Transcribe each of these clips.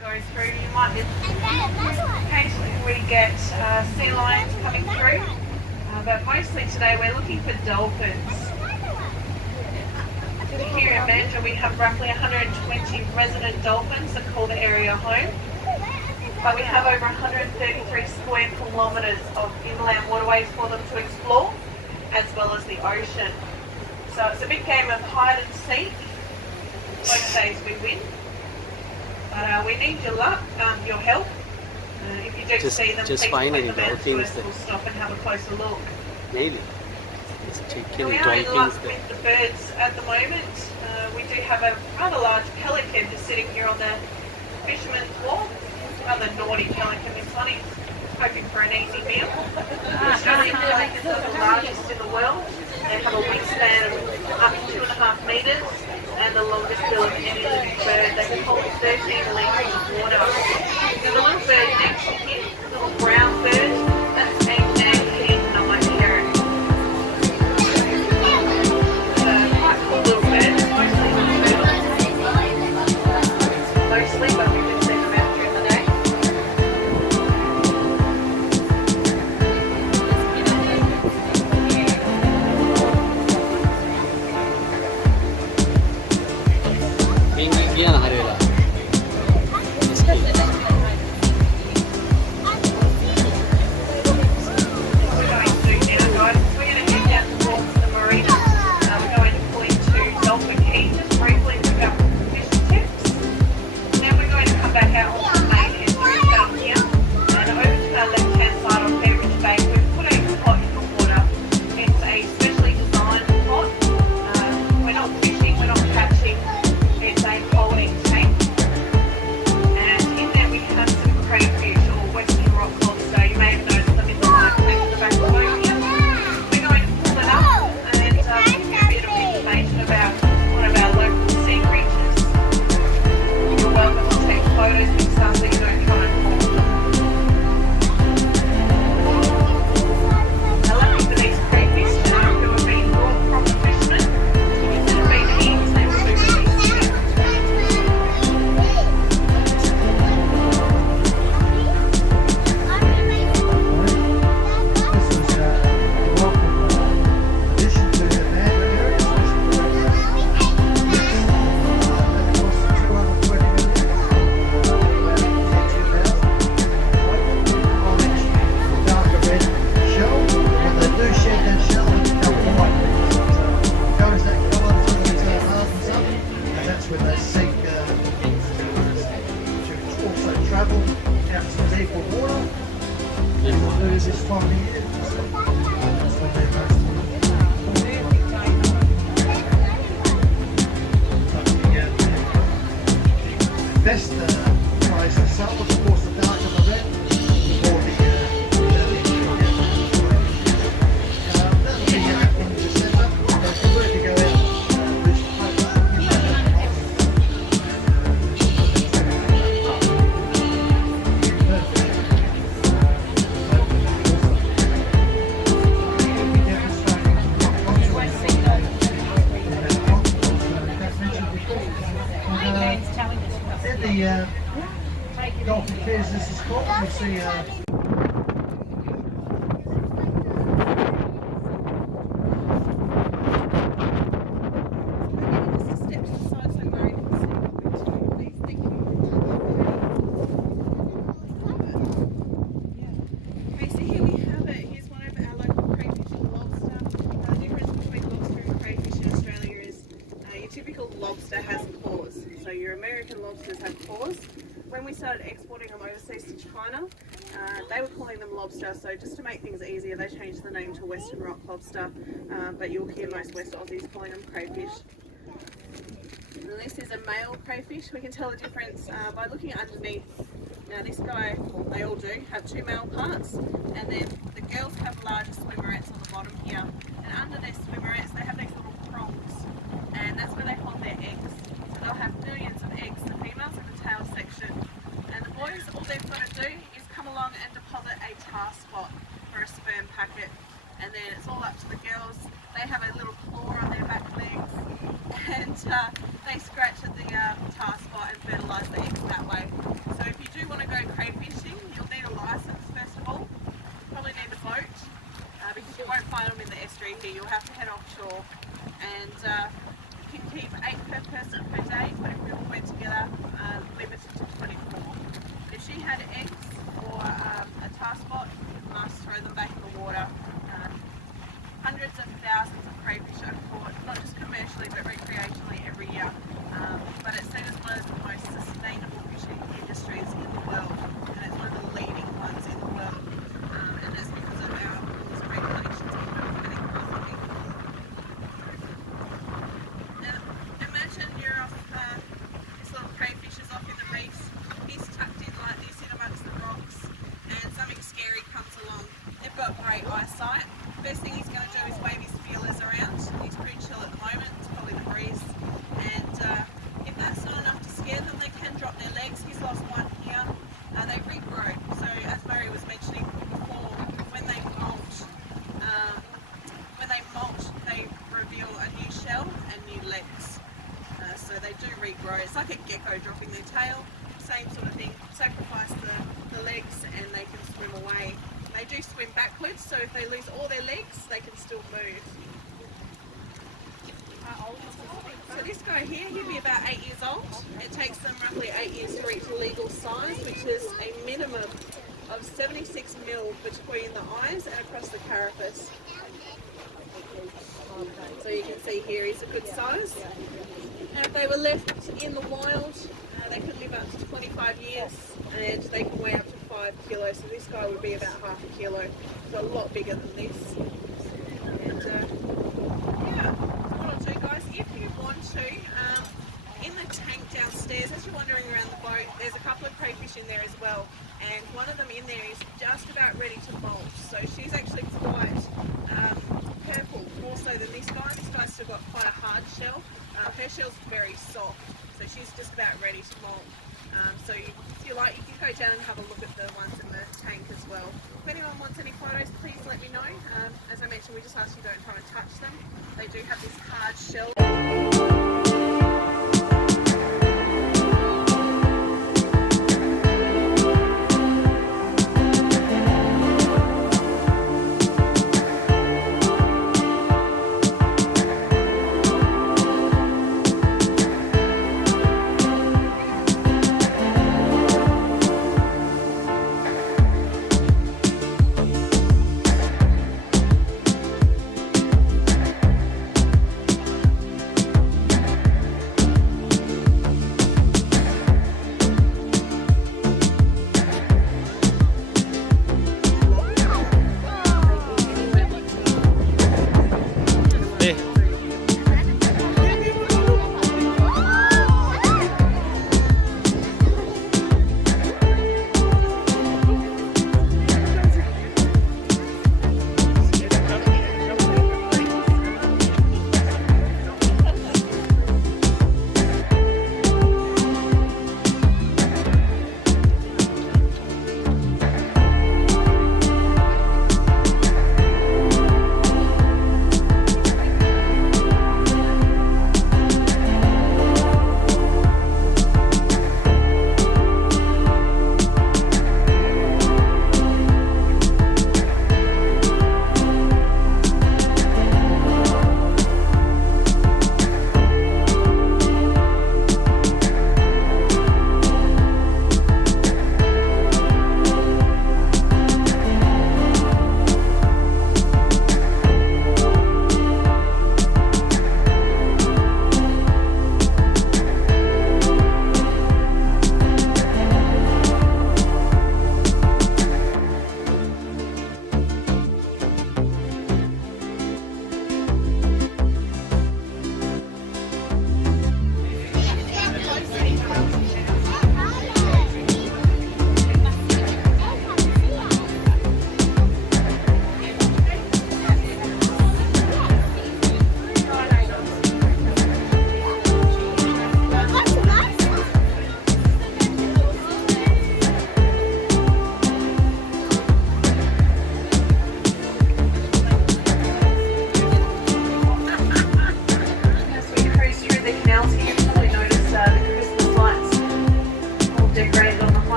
go through. You might occasionally we get sea lions coming through, but mostly today we're looking for dolphins. Here in Mandurah we have roughly 120 resident dolphins that call the area home, but we have over 133 square kilometres of inland waterways for them to explore, as well as the ocean. So it's a big game of hide and seek. Most days we win. But we need your luck, your help. If you do see them, please point them out to us. We'll stop and have a closer look. Maybe. Let's check in We are in luck with the birds at the moment. We do have a rather large pelican just sitting here on the fisherman's wharf. Rather naughty pelican this one. He's hoping for an easy meal. Australian pelicans are the largest in the world. They have a wingspan of up to 2.5 metres and the longest bill of any living bird. They can hold 13 litres of water. There's a little bird next to him, a little brown bird. That's a magpie night parrot. Quite cool little bird. Mostly, but we do see them out during the day. Bien, Madurah. Best prize itself was of course the dark of the red before the that'll be in December. It's worth to go out this the Dolphin Fairs, this is called. You see lobster has claws. So your American lobsters have claws. When we started exporting them overseas to China, they were calling them lobster, so just to make things easier they changed the name to Western rock lobster, but you'll hear most West Aussies calling them crayfish. And this is a male crayfish. We can tell the difference by looking underneath. Now this guy, well, they all do, have two male parts, and then the girls have larger swimmerets on the bottom here, and under their swimmerets they have these little prongs, and that's where they hold their eggs. So they'll have millions of eggs, the females in the tail section, and the boys, all they've got to do is come along and deposit a tar spot for a sperm packet, and then it's all up to the girls. They have a little claw on their back legs, and they scratch at the tar spot and fertilise the eggs that way. So if you do want to go crayfishing, you'll need a license first of all. Probably need a boat because you won't find them in the estuary here. You'll have to head offshore, and you can keep 8 per person per day, but if we all went together, limited to 24. But if she had eggs or a tar spot, you must throw them back in the water. Hundreds of thousands of crayfish are caught, not just commercially but recreationally every year. But it's seen as one of the most sustainable fishing industries in the world, and it's one of the leading ones in the world. And that's because of our rules and regulations on getting trafficking. Now, imagine you're off, this little crayfish is off in the reefs. He's tucked in like this in amongst the rocks, and something scary comes along. They've got great eyesight. First thing he's going to do is wave his feelers around. He's pretty chill at the moment, it's probably the breeze. And if that's not enough to scare them, they can drop their legs. He's lost one here. They regrow. So as Murray was mentioning before, when they molt, they reveal a new shell and new legs. So they do regrow. It's like a gecko dropping their tail. Same sort of thing. Sacrifice the legs and they can swim away. They do swim backwards, so if they lose all their legs, they can still move. So this guy here, he'd be about 8 years old. It takes them roughly 8 years to reach a legal size, which is a minimum of 76 mil between the eyes and across the carapace. So you can see here he's a good size. And if they were left in the wild, they could live up to 25 years and they can weigh up to 5 kilos. So this guy would be about half a kilo. It's a lot bigger than this. And yeah, what I'll do, guys, if you want to, in the tank downstairs, as you're wandering around the boat, there's a couple of crayfish in there as well. And one of them in there is just about ready to molt. So she's actually quite purple, more so than this guy. This guy's still got quite a hard shell. Her shell's very soft, so she's just about ready to molt. So if you like, you can go down and have a look at the ones in the tank as well. If anyone wants any photos, please let me know. As I mentioned, we just ask you don't try and touch them. They do have this hard shell.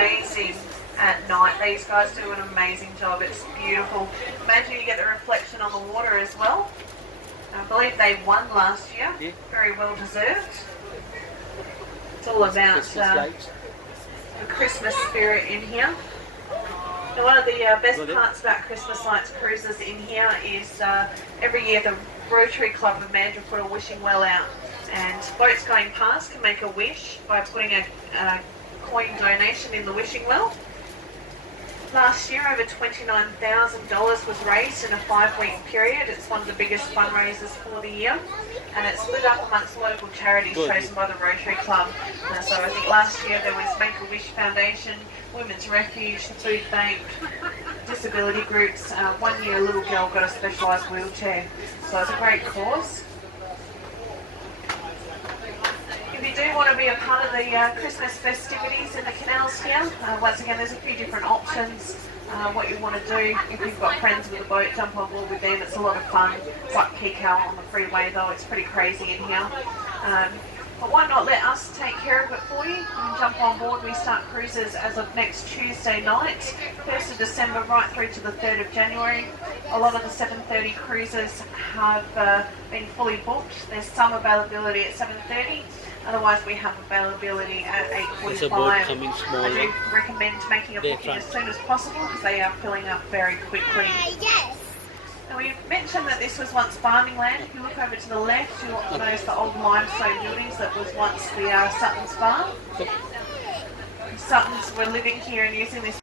amazing at night. These guys do an amazing job. It's beautiful. Imagine you get the reflection on the water as well. I believe they won last year. Yeah. Very well deserved. It's all about Christmas lights. the Christmas spirit in here. And one of the best parts about Christmas lights cruises in here is every year the Rotary Club of Mandurah put a wishing well out, and boats going past can make a wish by putting a coin donation in the wishing well. Last year, over $29,000 was raised in a 5-week period. It's one of the biggest fundraisers for the year, and it's split up amongst local charities chosen by the Rotary Club. So I think last year there was Make-A-Wish Foundation, Women's Refuge, the Food Bank, disability groups. 1 year a little girl got a specialised wheelchair. So it's a great cause. If you do want to be a part of the Christmas festivities in the canals here, once again there's a few different options. What you want to do, if you've got friends with a boat, jump on board with them. It's a lot of fun. It's like peak hour on the freeway though, it's pretty crazy in here. But why not let us take care of it for you? You can jump on board. We start cruises as of next Tuesday night, 1st of December right through to the 3rd of January. A lot of the 7:30 cruises have been fully booked. There's some availability at 7:30. Otherwise, we have availability at 8:45. There's a boat coming smaller. I do recommend making a booking as soon as possible because they are filling up very quickly. Yes. Now, we mentioned that this was once farming land. If you look over to the left, you'll notice the old limestone buildings that was once the Sutton's farm. Suttons were living here and using this